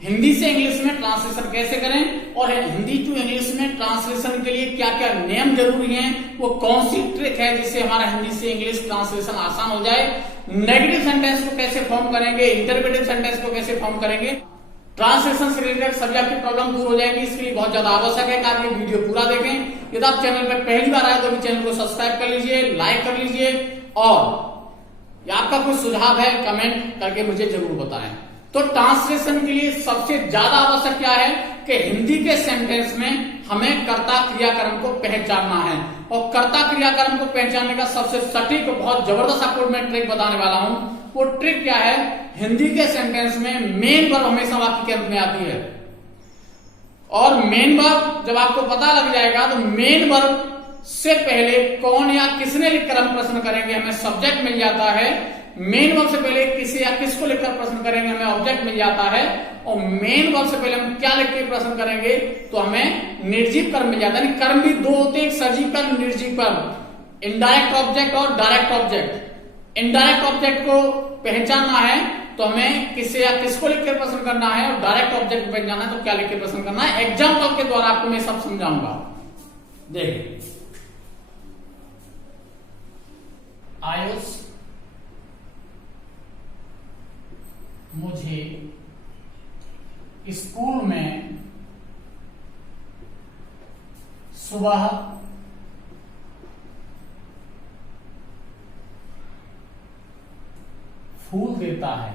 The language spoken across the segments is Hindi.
हिंदी से इंग्लिश में ट्रांसलेशन कैसे करें और हिंदी टू इंग्लिश में ट्रांसलेशन के लिए क्या क्या नियम जरूरी हैं, वो कौन सी ट्रिक है जिससे हमारा हिंदी से इंग्लिश ट्रांसलेशन आसान हो जाए, नेगेटिव सेंटेंस को कैसे फॉर्म करेंगे, इंटरप्रेटिव सेंटेंस को कैसे फॉर्म करेंगे, ट्रांसलेशन से रिलेटेड सभी आपकी प्रॉब्लम दूर हो जाएगी। इसके लिए बहुत ज्यादा आवश्यक है कि आप ये वीडियो पूरा देखें। यदि आप चैनल पर पहली बार आए तो भी चैनल को सब्सक्राइब कर लीजिए, लाइक कर लीजिए और आपका कोई सुझाव है कमेंट करके मुझे जरूर बताएं। तो ट्रांसलेशन के लिए सबसे ज्यादा आवश्यक क्या है कि हिंदी के सेंटेंस में हमें कर्ता क्रियाकर्म को पहचानना है और कर्ता क्रियाकर्म को पहचानने का सबसे सटीक और बहुत जबरदस्त आपको मैं ट्रिक बताने वाला हूं। वो ट्रिक क्या है, हिंदी के सेंटेंस में मेन वर्ब हमेशा वाक्य के अंत में आती है और मेन वर्ब जब आपको पता लग जाएगा तो मेन वर्ब से पहले कौन या किसने लिखकर हम प्रश्न करेंगे, हमें सब्जेक्ट मिल जाता है। मेन वर्ब से पहले किसे या किसको लिखकर प्रश्न करेंगे, हमें ऑब्जेक्ट मिल जाता है और मेन वर्ब से पहले हम क्या लिख के प्रश्न करेंगे तो हमें निर्जीव कर्म मिल जाता है। कर्म भी दो होते हैं, एक सजीव कर्म, निर्जीव कर्म, इनडायरेक्ट ऑब्जेक्ट और डायरेक्ट ऑब्जेक्ट। इनडायरेक्ट ऑब्जेक्ट को पहचानना है तो हमें किसे या किसको लिखकर प्रश्न करना है और डायरेक्ट ऑब्जेक्ट को पहचानना है तो क्या लिखकर प्रश्न करना है। एग्जाम्पल के द्वारा आपको मैं सब समझाऊंगा। देखिए, आयुष मुझे स्कूल में सुबह फूल देता है।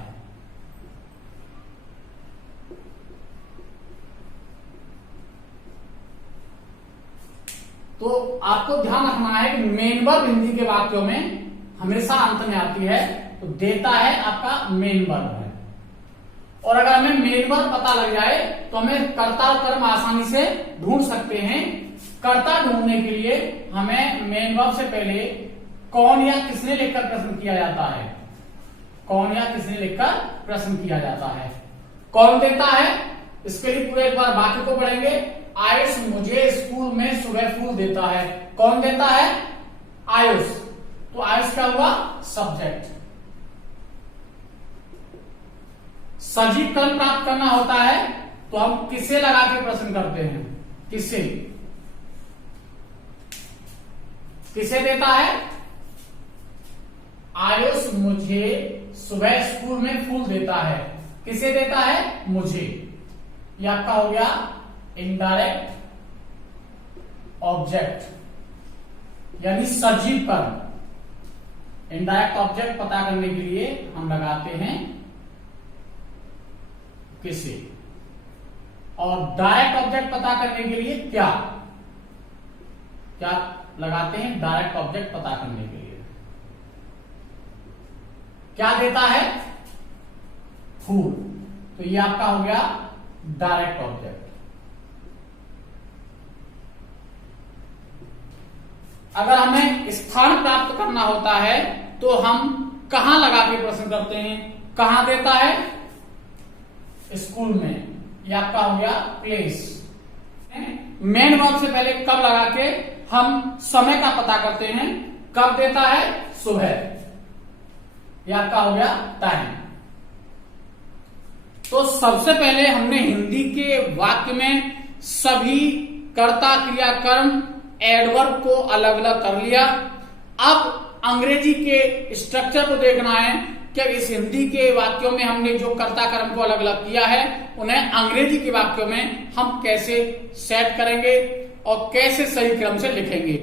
तो आपको ध्यान रखना है कि मेन वर्ब हिंदी के वाक्यों में हमेशा अंत में आती है, तो देता है आपका मेन वर्ब है। और अगर हमें मेन वर्ब पता लग जाए तो हमें कर्ता और कर्म आसानी से ढूंढ सकते हैं। कर्ता ढूंढने के लिए हमें मेन वर्ब से पहले कौन या किसने लिखकर प्रश्न किया जाता है, कौन या किसने लिखकर प्रश्न किया जाता है। कौन देता है, इसके लिए पूरे एक बार वाक्य को पढ़ेंगे। आयुष मुझे स्कूल में सुबह फूल देता है। कौन देता है, आयुष, तो आयुष क्या हुआ, सब्जेक्ट। सजीव कर्म प्राप्त करना होता है तो हम किसे लगा के प्रश्न करते हैं, किसे, किसे देता है, आयुष मुझे सुबह स्कूल में फूल देता है। किसे देता है, मुझे। यह आपका हो गया इनडायरेक्ट ऑब्जेक्ट यानी सजीव कर्म। इनडायरेक्ट ऑब्जेक्ट पता करने के लिए हम लगाते हैं किसे, और डायरेक्ट ऑब्जेक्ट पता करने के लिए क्या क्या लगाते हैं, डायरेक्ट ऑब्जेक्ट पता करने के लिए क्या देता है, फूल। तो ये आपका हो गया डायरेक्ट ऑब्जेक्ट। अगर हमें स्थान प्राप्त करना होता है तो हम कहां लगा के प्रश्न करते हैं, कहां देता है, स्कूल में। यह आपका हो गया प्लेस। मेन वर्ब से पहले कब लगा के हम समय का पता करते हैं, कब देता है, सुबह। यह आपका हो गया टाइम। तो सबसे पहले हमने हिंदी के वाक्य में सभी कर्ता क्रिया कर्म एडवर्ब को अलग अलग कर लिया। अब अंग्रेजी के स्ट्रक्चर को देखना है कि इस हिंदी के वाक्यों में हमने जो कर्ता कर्म को अलग अलग किया है उन्हें अंग्रेजी के वाक्यों में हम कैसे सेट करेंगे और कैसे सही क्रम से लिखेंगे।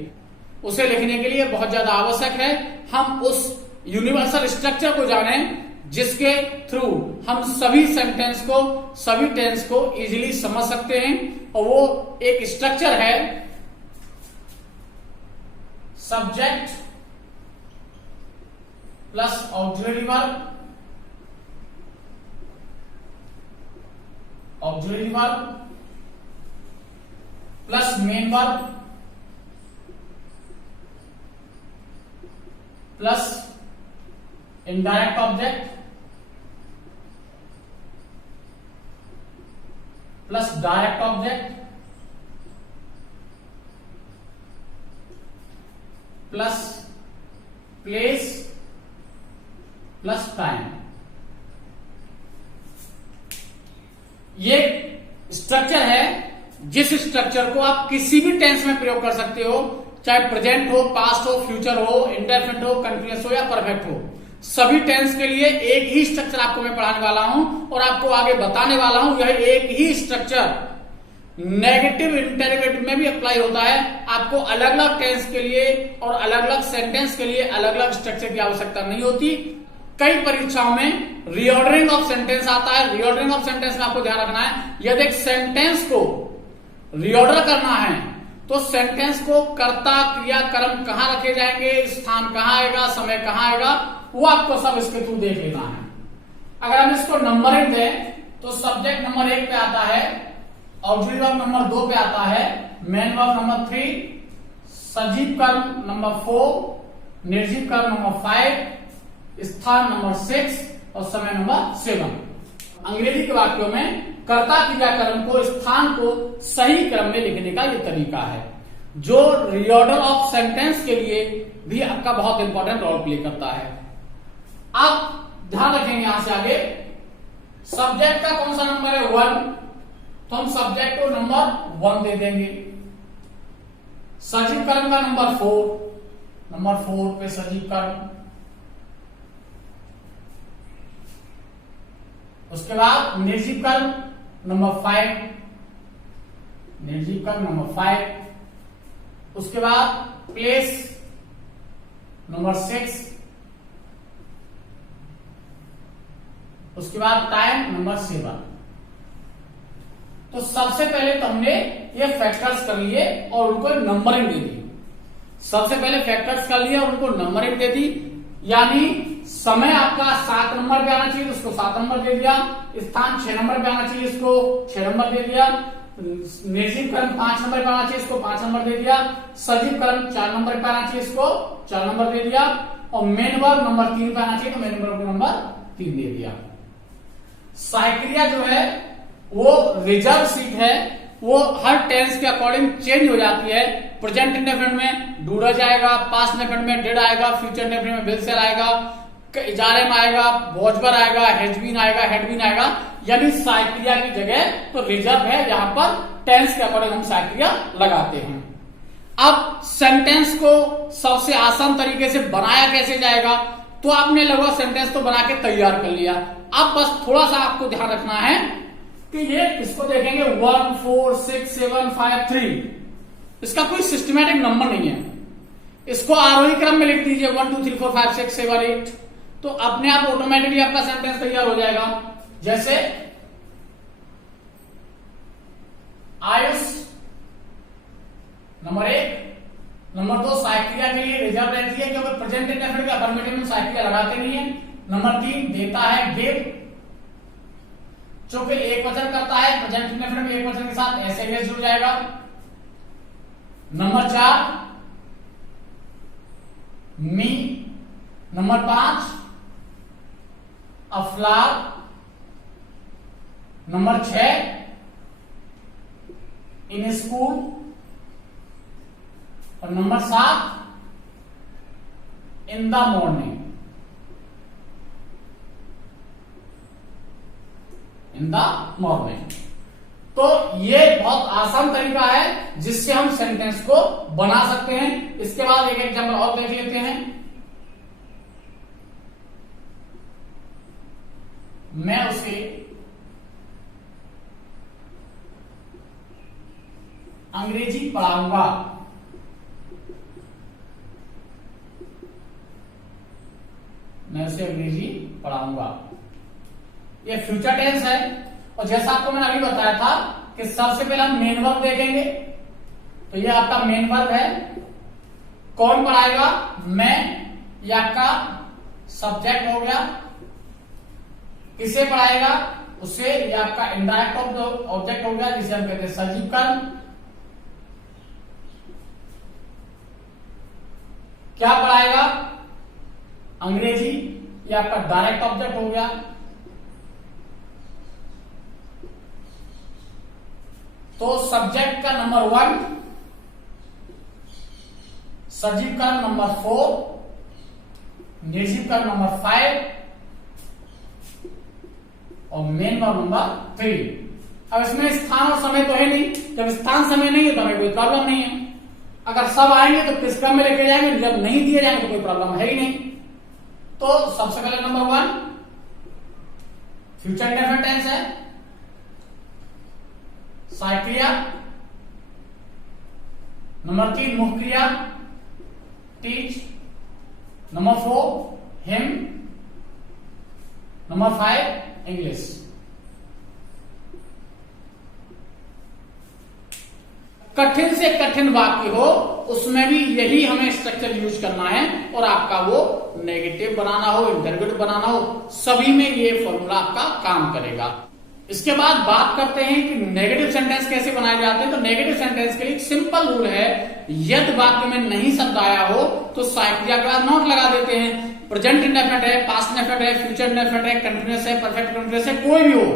उसे लिखने के लिए बहुत ज्यादा आवश्यक है हम उस यूनिवर्सल स्ट्रक्चर को जानें जिसके थ्रू हम सभी सेंटेंस को, सभी टेंस को इजीली समझ सकते हैं। और वो एक स्ट्रक्चर है subject plus auxiliary verb, auxiliary verb plus main verb plus indirect object plus direct object plus place plus time. ये स्ट्रक्चर है जिस स्ट्रक्चर को आप किसी भी टेंस में प्रयोग कर सकते हो, चाहे प्रेजेंट हो, पास्ट हो, फ्यूचर हो, इंडेफिनिट हो, कंटिन्यूअस हो या परफेक्ट हो। सभी टेंस के लिए एक ही स्ट्रक्चर आपको मैं पढ़ाने वाला हूं और आपको आगे बताने वाला हूं। यह एक ही स्ट्रक्चर नेगेटिव इंटेरोगेटिव में भी अप्लाई होता है। आपको अलग अलग टेंस के लिए और अलग अलग सेंटेंस के लिए अलग अलग स्ट्रक्चर की आवश्यकता नहीं होती। कई परीक्षाओं में रीऑर्डरिंग ऑफ सेंटेंस आता है। रीऑर्डरिंग ऑफ सेंटेंस में आपको ध्यान रखना है, यदि एक सेंटेंस को रीऑर्डर करना है तो सेंटेंस को कर्ता, क्रिया, कर्म कहां रखे जाएंगे, स्थान कहां आएगा, समय कहां आएगा, वो आपको सब इसके थ्रू देख लेना है। अगर हम इसको नंबरिंग दें तो सब्जेक्ट नंबर 1 पे आता है, ऑक्सिलरी वर्ब नंबर 2 पे आता है, मेन वर्ब नंबर 3, सजीव कर्म नंबर 4, निर्जीव कर्म नंबर 5, स्थान नंबर 6 और समय नंबर 7। अंग्रेजी के वाक्यों में कर्ता, क्रिया, कर्म को, स्थान को सही क्रम में लिखने का यह तरीका है, जो रीऑर्डर ऑफ सेंटेंस के लिए भी आपका बहुत इंपॉर्टेंट रोल प्ले करता है। आप ध्यान रखेंगे यहां से आगे, सब्जेक्ट का कौन सा नंबर है 1, तो हम सब्जेक्ट को नंबर 1 दे देंगे। सजीव कर्म का नंबर 4, नंबर 4 पे सजीव कर्म। उसके बाद निर्जीव कर्म नंबर 5, निर्जीव कर्म नंबर 5। उसके बाद प्लेस नंबर 6। उसके बाद टाइम नंबर 7। तो सबसे पहले तो हमने ये फैक्टर्स कर लिए और उनको नंबरिंग दे दी। सबसे पहले फैक्टर्स कर लिए और उनको नंबरिंग दे दी, यानी समय आपका 7 नंबर पे आना चाहिए तो उसको 7 नंबर दे दिया, स्थान 6 नंबर पे आना चाहिए इसको 6 नंबर दे दिया, निर्जीव कर्म 5 नंबर पे आना चाहिए इसको 5 नंबर दे दिया, सजीव कर्म 4 नंबर पे आना चाहिए इसको 4 नंबर दे दिया, और मेन वर्ब नंबर 3 पे आना चाहिए तो मेन वर्ब को नंबर 3 दे दिया। साइक्रिया जो है वो रिजर्व सीट है, वो हर टेंस के अकॉर्डिंग चेंज हो जाती है। प्रेजेंट इंडेफिनिट में डू डज आएगा, पास्ट इंडेफिनिट में डिड आएगा, फ्यूचर इंडेफिनिट में विल शेल आएगा, इजारे में आएगा, वॉजबर आएगा, हैज बीन आएगा, हैड बीन आएगा, यानी साइक्रिया की जगह तो रिजर्व है, जहां पर टेंस के अकॉर्डिंग हम साइक्रिया लगाते हैं। अब सेंटेंस को सबसे आसान तरीके से बनाया कैसे जाएगा, तो आपने लगभग सेंटेंस तो बना के तैयार कर लिया। अब बस थोड़ा सा आपको ध्यान रखना है कि ये इसको देखेंगे 1 4 6 7 5 3, इसका कोई सिस्टमैटिक नंबर नहीं है। इसको आरोही क्रम में लिख दीजिए 1 2 3 4 5 6 7 8, तो अपने आप ऑटोमेटिकली आपका सेंटेंस तैयार हो जाएगा। जैसे आयुष नंबर 1, नंबर 2 साइक्रिया के लिए रिजर्व रहती है क्योंकि प्रेजेंट इंडेफिनिट का अफर्मेटिव में साइक्रिया लगाते नहीं है। नंबर 3 देता है गिव, जो कि एक वचन करता है, प्रेजेंट इंडेफिनिट में एक वचन के साथ ऐसे ही जुड़ जाएगा। Number 4 me. नंबर 5 अफ्लार। नंबर 6 इन स्कूल, और number 7 in the morning, in the morning. तो ये बहुत आसान तरीका है जिससे हम सेंटेंस को बना सकते हैं। इसके बाद एक एग्जांपल और देख लेते हैं। मैं उसे अंग्रेजी पढ़ाऊंगा। मैं उसे अंग्रेजी पढ़ाऊंगा, ये फ्यूचर टेंस है। और जैसा आपको मैंने अभी बताया था कि सबसे पहले हम मेन वर्ब देखेंगे, तो ये आपका मेन वर्ब है। कौन पढ़ाएगा? मैं, ये आपका सब्जेक्ट हो गया। किसे पढ़ाएगा? उसे, ये आपका इनडायरेक्ट ऑब्जेक्ट हो गया जिसे हम कहते हैं सजीव कर्म। क्या पढ़ाएगा? अंग्रेजी, ये आपका डायरेक्ट ऑब्जेक्ट हो गया। तो सब्जेक्ट का नंबर 1, सजीव का नंबर 4, निर्जीव का नंबर 5 और मेन वर्ब नंबर 3। अब इसमें स्थान और समय तो है नहीं, जब स्थान समय नहीं है तो हमें कोई प्रॉब्लम नहीं है। अगर सब आएंगे तो किस क्रम में लेके जाएंगे, जब नहीं दिए जाएंगे तो कोई प्रॉब्लम है ही नहीं। तो सबसे पहले नंबर 1 फ्यूचर इंडेफिनिट टेंस है, सहायक क्रिया। नंबर 3 मुख्य क्रिया teach. Number 4 him. Number 5 English. कठिन से कठिन वाक्य हो उसमें भी यही हमें स्ट्रक्चर यूज करना है, और आपका वो नेगेटिव बनाना हो, इंटरगेटिव बनाना हो, सभी में ये फॉर्मूला आपका काम करेगा। इसके बाद बात करते हैं कि नेगेटिव सेंटेंस कैसे बनाए जाते हैं। तो नेगेटिव सेंटेंस के लिए एक सिंपल रूल है, यदि वाक्य में नहीं शब्द आया हो तो सहायक क्रिया के बाद नॉट लगा देते हैं। प्रेजेंट इंडेफिनिट है, पास्ट इंडेफिनिट है, फ्यूचर इंडेफिनिट है, कंटीन्यूअस है, परफेक्ट कंटीन्यूअस है, कोई भी हो,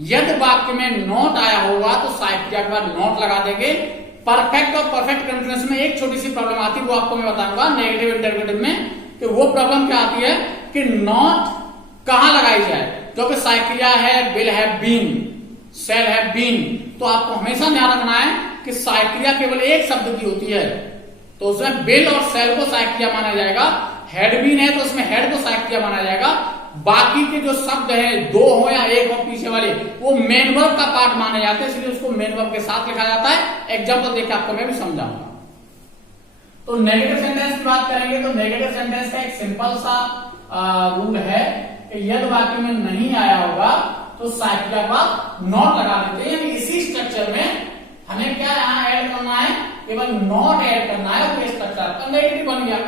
यदि वाक्य में नॉट आया होगा तो सहायक क्रिया के बाद नॉट लगा देंगे। परफेक्ट और परफेक्ट कंटीन्यूअस में एक छोटी सी प्रॉब्लम आती है, वो आपको मैं बताऊंगा नेगेटिव इंटरगेटिव में, कि वो प्रॉब्लम क्या आती है कि नॉट कहां लगाई जाए। क्योंकि सहायक क्रिया है will have been, shall have been, तो आपको हमेशा ध्यान रखना है कि सहायक क्रिया केवल एक शब्द की होती है, तो उसमें विल और शैल को सहायक क्रिया माना जाएगा। हैड बीन है तो उसमें हैड को सहायक क्रिया माना जाएगा। बाकी के जो शब्द हैं, दो हो या एक हो पीछे वाले, वो मेन वर्ब का पार्ट माने जाते हैं, इसलिए उसको मेन वर्ब के साथ लिखा जाता है। एग्जांपल देके आपको मैं भी समझाऊंगा। तो नेगेटिव सेंटेंस की बात करेंगे तो नेगेटिव सेंटेंस का एक सिंपल सा रूल है कि यदि वाक्य में नहीं आया होगा तो सहायक क्रिया का नॉट लगा देते हैं। इसी स्ट्रक्चर में हमें क्या यहां ऐड करना है, केवल नॉट ऐड करना है, और स्ट्रक्चर आपका नेगेटिव बन गया।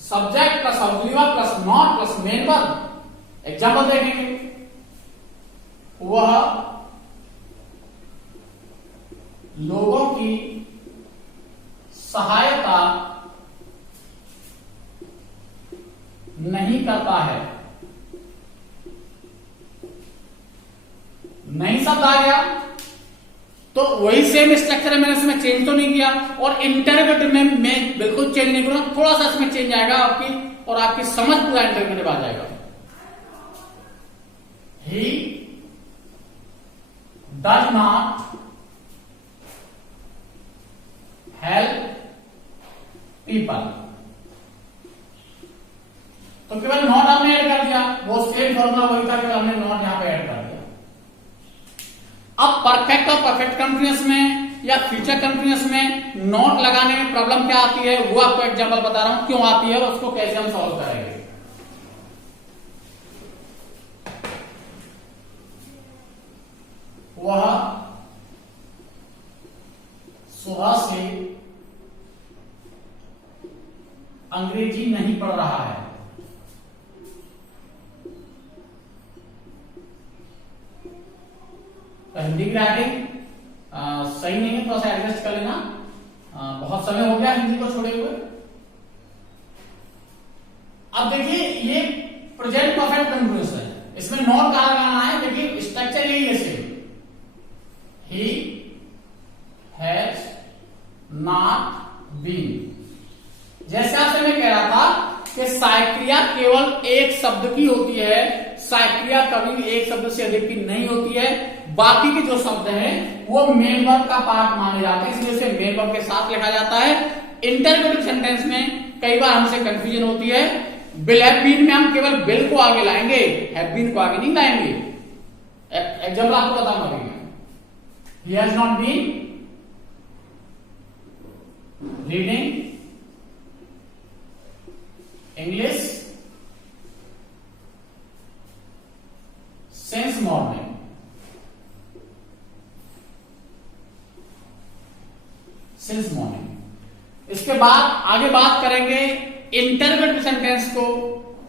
Subject plus object plus not plus main verb. Example देखेंगे, वह लोगों की सहायता नहीं करता है। नहीं शब्द आ गया तो वही सेम स्ट्रक्चर है, मैंने उसमें चेंज तो नहीं किया। और इंटरगेटिव में मैं बिल्कुल चेंज नहीं करूंगा, थोड़ा सा इसमें चेंज आएगा आपकी, और आपकी समझ पूरा इंटरगेटिव आ जाएगा। He does not help people, तो केवल नॉट आपने ऐड कर दिया, वो सेम फॉर्मूला वही था, केवल हमने नॉट यहां पे ऐड कर दिया। अब परफेक्ट और परफेक्ट कंटीन्यूअस में या फ्यूचर कंटीन्यूअस में नॉट लगाने में प्रॉब्लम क्या आती है, वो आपको एग्जांपल बता रहा हूं क्यों आती है और उसको कैसे हम सॉल्व करेंगे। वह सुबह से अंग्रेजी नहीं पढ़ रहा है। हिंदी की राइटिंग सही नहीं है, थोड़ा सा एडजस्ट कर लेना, बहुत समय हो गया हिंदी को छोड़े हुए। अब देखिए ये प्रेजेंट परफेक्ट कंटीन्यूअस है, इसमें नॉट कहां लगाना है, देखिए स्ट्रक्चर यही है same. He has not been. जैसे आपसे मैं कह रहा था कि सहायक क्रिया केवल एक शब्द की होती है, सहायक क्रिया कभी एक शब्द से अधिक की नहीं होती है। बाकी के जो शब्द हैं वो मेन वर्ब का पार्ट माने जाते हैं, इसलिए उसे मेन वर्ब के साथ लिखा जाता है। इंटरगेटिव सेंटेंस में कई बार हमसे कंफ्यूजन होती है, विल हैव बीन में हम केवल विल को आगे लाएंगे, हैव बीन को आगे नहीं लाएंगे। एग्जाम्पल आपको बताऊंगा, he has not been reading English since morning. Since morning. इसके बाद आगे बात करेंगे इंटरगेटिव सेंटेंस को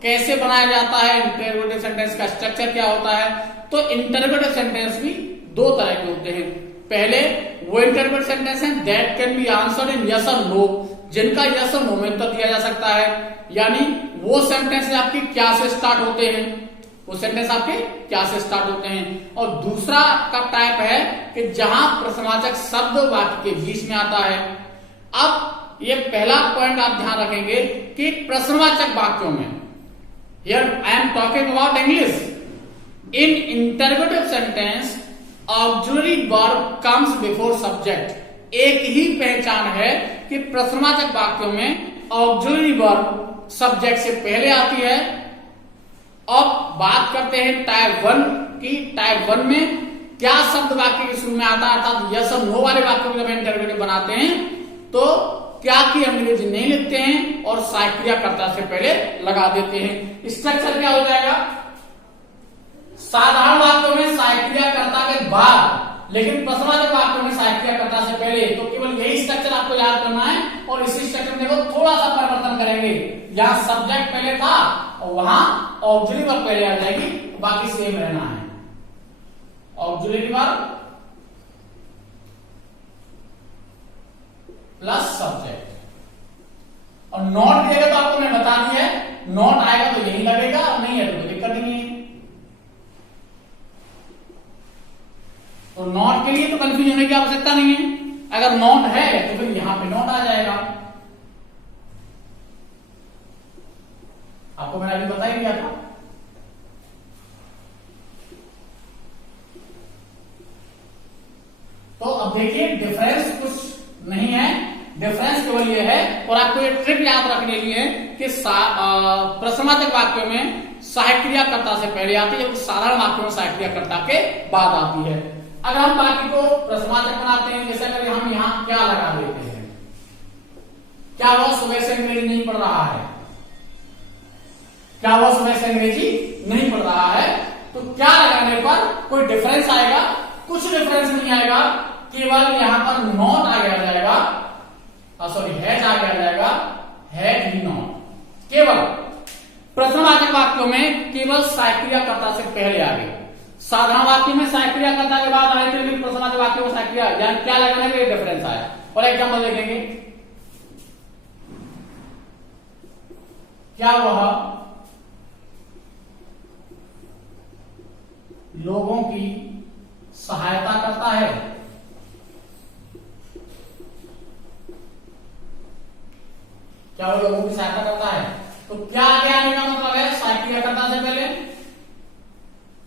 कैसे बनाया जाता है, इंटरगेटिव सेंटेंस का स्ट्रक्चर क्या होता है। तो इंटरगेटिव सेंटेंस भी दो तरह के होते हैं। पहले वो इंटरगेटिव सेंटेंस है that can be answered in yes और नो, जिनका यस और नो में उत्तर दिया जा सकता है, यानी वो सेंटेंस आपकी क्या से स्टार्ट होते हैं, वो सेंटेंस आपके क्या से स्टार्ट होते हैं। और दूसरा का टाइप है कि जहां प्रश्नवाचक शब्द वाक्य के बीच में आता है। अब ये पहला पॉइंट आप ध्यान रखेंगे कि प्रश्नवाचक वाक्यों में, here I am talking about English, in interrogative sentence auxiliary verb comes before subject. एक ही पहचान है कि प्रश्नवाचक वाक्यों में ऑक्सिलरी वर्ब सब्जेक्ट से पहले आती है। अब बात करते हैं टाइप 1 की। टाइप 1 में क्या शब्द वाक्य के शुरू में आता है, अर्थात यस और नो वाले वाक्यों को जब इंटरोगेटिव बनाते हैं तो क्या की अंग्रेजी नहीं लिखते हैं और सहायक क्रियाकर्ता से पहले लगा देते हैं। स्ट्रक्चर क्या हो जाएगा, साधारण वाक्यों में सहायक क्रियाकर्ता के बाद, लेकिन प्रश्नवाचक वाक्यों में सहायक क्रियाकर्ता से पहले। तो केवल यही स्ट्रक्चर आपको याद करना है और इसी स्ट्रक्चर में देखो थोड़ा सा परिवर्तन करेंगे। यहां सब्जेक्ट पहले था और वहां ऑक्सिलरी वर्ब पहले आ जाएगी, बाकी सेम रहना है। Auxiliary verb plus subject. और नॉट दिएगा तो आपको मैं बता दिया है, नॉट आएगा तो यही लगेगा और नहीं है तो कोई दिक्कत नहीं है। तो नॉट के लिए तो कंफ्यूज होने की आवश्यकता नहीं है। अगर नॉट है तो फिर यहां पे नॉट आ जाएगा। आपको मैंने अभी बता ही दिया था। तो अब देखिए डिफरेंस कुछ नहीं है, डिफरेंस केवल ये है। और आपको ये ट्रिक याद रखने की है कि प्रश्नवाचक वाक्यों में सहायक क्रियाकर्ता से पहले आती है, जबकि साधारण वाक्यों में सहायक क्रियाकर्ता के बाद आती है। अगर हम बाकी को प्रश्नवाचक बनाते हैं, जैसे अगर हम यहां क्या लगा देते हैं, क्या वह सुबह से अंग्रेजी नहीं पढ़ रहा है, क्या वह सुबह से अंग्रेजी नहीं पढ़ रहा है, तो क्या लगाने पर कोई डिफरेंस आएगा? कुछ डिफरेंस नहीं आएगा, केवल यहां पर नॉट आ गया जाएगा, सॉरी हैज आ गया जाएगा, हैज ही नॉट। केवल प्रश्नवाचक वाक्यों में केवल सहायक क्रियाकर्ता से पहले आ गए, साधारण वाक्यों में सहायक क्रियाकर्ता के बाद आए थे, लेकिन प्रश्नवाचक वाक्यों में सहायक क्रिया क्या लगाने में डिफरेंस आया। और एग्जाम्पल देखेंगे, क्या वह लोगों की सहायता करता है? क्या वो लोगों की सहायता करता है? तो क्या आगे आने का मतलब है सहायक क्रियाकर्ता से पहले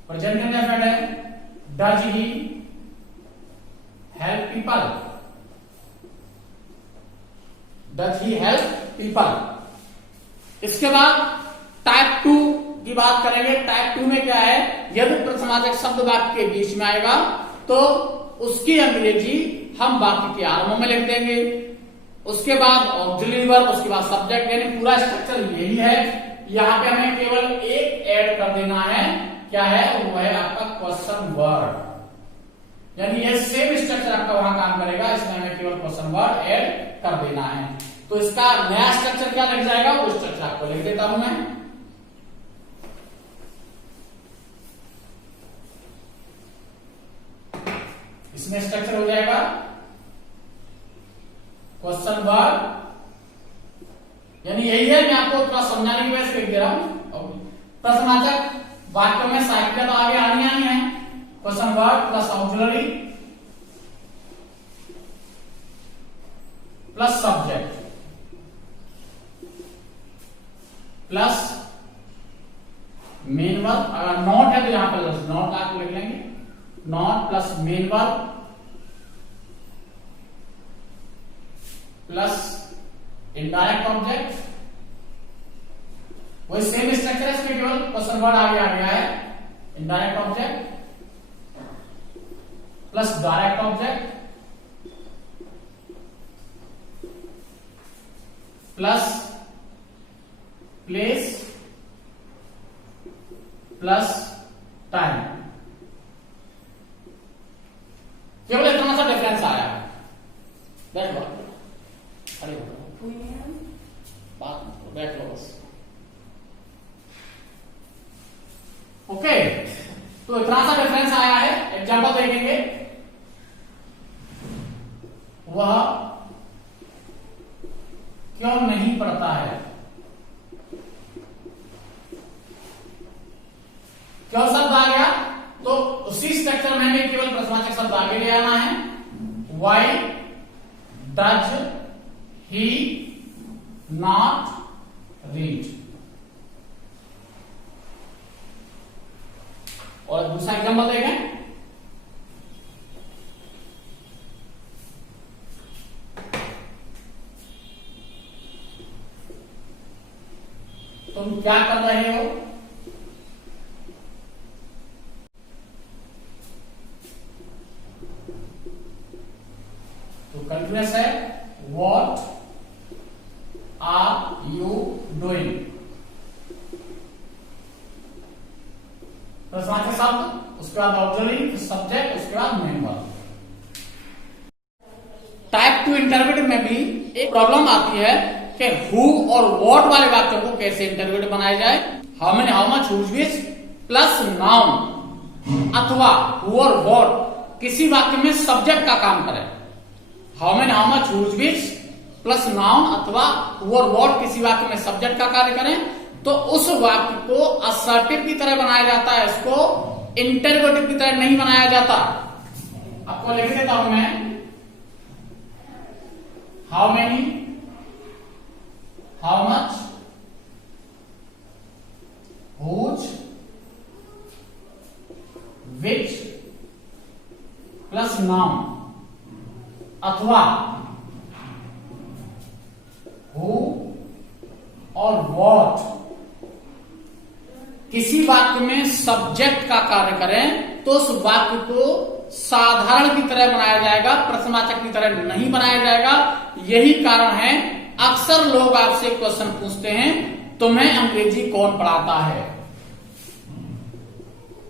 प्रेजेंट इंडेफिनिट है। Does he help people? Does he help people. इसके बाद टाइप 2 की बात करेंगे। टाइप 2 में क्या है, यदि प्रश्नवाचक शब्द वाक्य के बीच में आएगा तो उसकी अंग्रेजी हम वाक्य के आरंभ में लिख देंगे, उसके बाद ऑक्सिलरी वर्ब, उसके बाद सब्जेक्ट, यानी पूरा स्ट्रक्चर यही है। यहां पे हमें केवल एक ऐड कर देना है, क्या है वो है आपका क्वेश्चन वर्ड, यानी ये सेम स्ट्रक्चर आपका वहां काम करेगा, इसमें हमें केवल क्वेश्चन वर्ड ऐड कर देना है। तो इसका नया स्ट्रक्चर क्या लग जाएगा, वो स्ट्रक्चर आपको लिख देता हूं मैं। इसमें स्ट्रक्चर हो जाएगा क्वेश्चन वर्ड, यानी यही है, मैं आपको थोड़ा समझाने की वजह से लिख दे रहा हूं। प्रश्नवाचक वाक्यों में सहायक तो आगे आनी है, question word plus auxiliary plus subject plus main verb. अगर नॉट है तो यहां पर नॉट आपको लिख लेंगे, not plus main verb plus indirect object. वही सेम स्ट्रक्चर है, इसमें केवल क्वेश्चन वर्ड आगे आ गया है। Indirect object plus direct object plus place plus time. केवल इतना सा डिफरेंस आया है। बैठ लो, अरे बात बैठ लो बस। ओके, तो इतना सा डिफरेंस आया है। एग्जांपल देखेंगे, वह क्यों नहीं पढ़ता है? क्यों शब्द आ गया तो उसी स्ट्रक्चर में हमें केवल प्रश्नवाचक शब्द आगे ले आना है। Why does he not read. और दूसरा एग्जाम्पल देखें, क्या कर रहे हो? तो कंटिन्यूअस है, व्हाट आर यू डूइंग। प्रश्नवाचक शब्द, उसके बाद ऑक्सिलरी, सब्जेक्ट, उसके बाद मेन वर्ब। टाइप 2 इंटरव्यू में भी एक प्रॉब्लम आती है कि हु और व्हाट वाले वाक्यों को कैसे इंटरव्यू बनाया जाए। How many, how much, whose which plus noun, अथवा हु और व्हाट किसी वाक्य में सब्जेक्ट का काम करे। How many, how much, whose which plus noun अथवा हु और व्हाट किसी वाक्य में सब्जेक्ट का कार्य करें तो उस वाक्य को असर्टिव की तरह बनाया जाता है, इसको इंटररोगेटिव की तरह नहीं बनाया जाता। आपको लिख देता हूं मैं, how many, how much, whose which plus noun अथवा हु और व्हाट किसी वाक्य में सब्जेक्ट का कार्य करें तो उस वाक्य को साधारण की तरह बनाया जाएगा, प्रश्नवाचक की तरह नहीं बनाया जाएगा। यही कारण है अक्सर लोग आपसे क्वेश्चन पूछते हैं, तुम्हें अंग्रेजी कौन पढ़ाता है?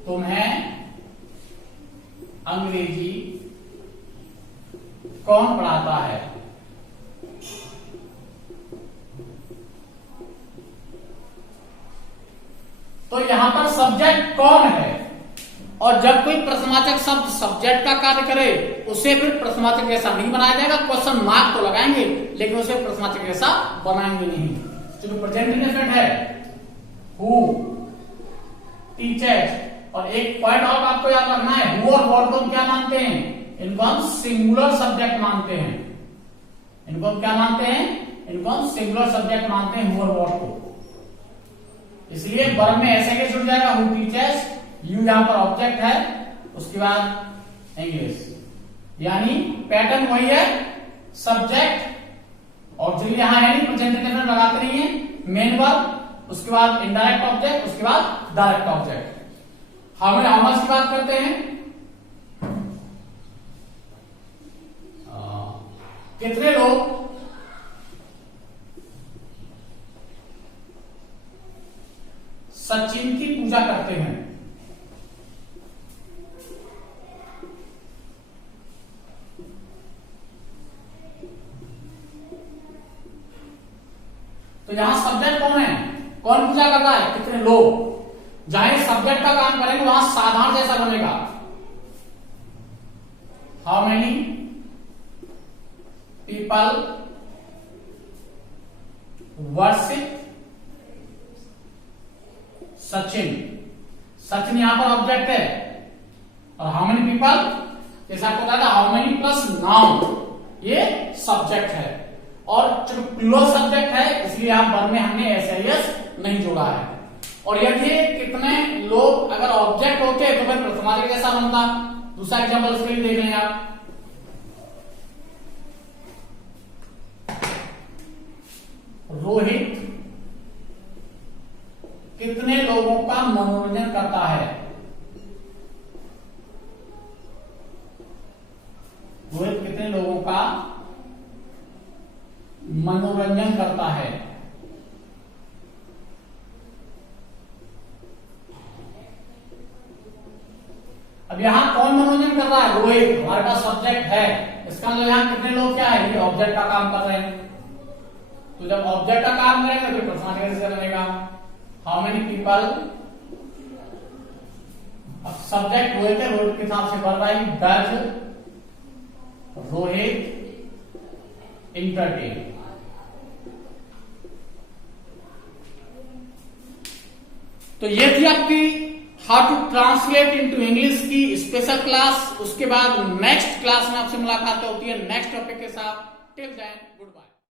तुम्हें अंग्रेजी कौन पढ़ाता है? तो यहां पर सब्जेक्ट कौन है, और जब कोई प्रश्नवाचक शब्द सब्जेक्ट का कार्य करे उसे फिर प्रश्नवाचक जैसा नहीं बनाया जाएगा। क्वेश्चन मार्क तो लगाएंगे लेकिन उसे प्रश्नवाचक जैसा बनाएंगे नहीं। जो प्रेजेंट इंडेफिनिट है, हु, टीचर्स, और एक पॉइंट और आपको याद रखना है, हु और व्हाट को हम क्या मानते हैं? इनको हम सिंगुलर सब्जेक्ट मानते हैं। इनको हम क्या मानते हैं? इनको हम सिंगुलर सब्जेक्ट मानते हैं, हु और व्हाट को। इसलिए वर्ब में ऐसे कैसे जुड़ जाएगा, हु टीचर्स, यू यहां पर ऑब्जेक्ट है, उसके बाद इंग्लिश, यानी पैटर्न वही है, सब्जेक्ट ऑब्जेक्ट यहां है नहीं, प्रेजेंट इंडेफिनिट लगाते नहीं है, मेन वर्ब, उसके बाद इनडायरेक्ट ऑब्जेक्ट, उसके बाद direct object. How many, how much की बात करते हैं, कितने लोग सचिन की पूजा करते हैं? तो यहां सब्जेक्ट कौन है? कौन पूजा करता है? कितने लोग। जहां सब्जेक्ट का काम करेंगे वहां साधारण जैसा बनेगा, how many people worship Sachin. Sachin यहां पर ऑब्जेक्ट है, और हाउ मेनी पीपल जैसा आपको बताया था, हाउ मेनी प्लस नाउन ये सब्जेक्ट है, और चूंकि प्लूरल सब्जेक्ट है इसलिए आप वर्ब में हमने एस नहीं जोड़ा है। और यदि कितने लोग अगर ऑब्जेक्ट होते तो फिर प्रश्नवाचक कैसा बनता? दूसरा एग्जांपल इसके लिए देख लें आप, रोहित कितने लोगों का मनोरंजन करता है? रोहित कितने लोगों का मनोरंजन करता है? अब यहां कौन मनोरंजन कर रहा है? रोहित हमारे पास सब्जेक्ट है, इसका मतलब यहां कितने लोग क्या है? ये ऑब्जेक्ट का काम कर रहे हैं। तो जब ऑब्जेक्ट का काम करेंगे तो फिर प्रश्नवाचक कैसे बनेगा? हाउ मेनी पीपल, अब सब्जेक्ट रोहित है, रोहित के हिसाब से वर्ब आई, डज रोहित इंटरटेन। तो ये थी आपकी how to translate into English की स्पेशल क्लास। उसके बाद नेक्स्ट क्लास में आपसे मुलाकात होती है नेक्स्ट टॉपिक के साथ। Till then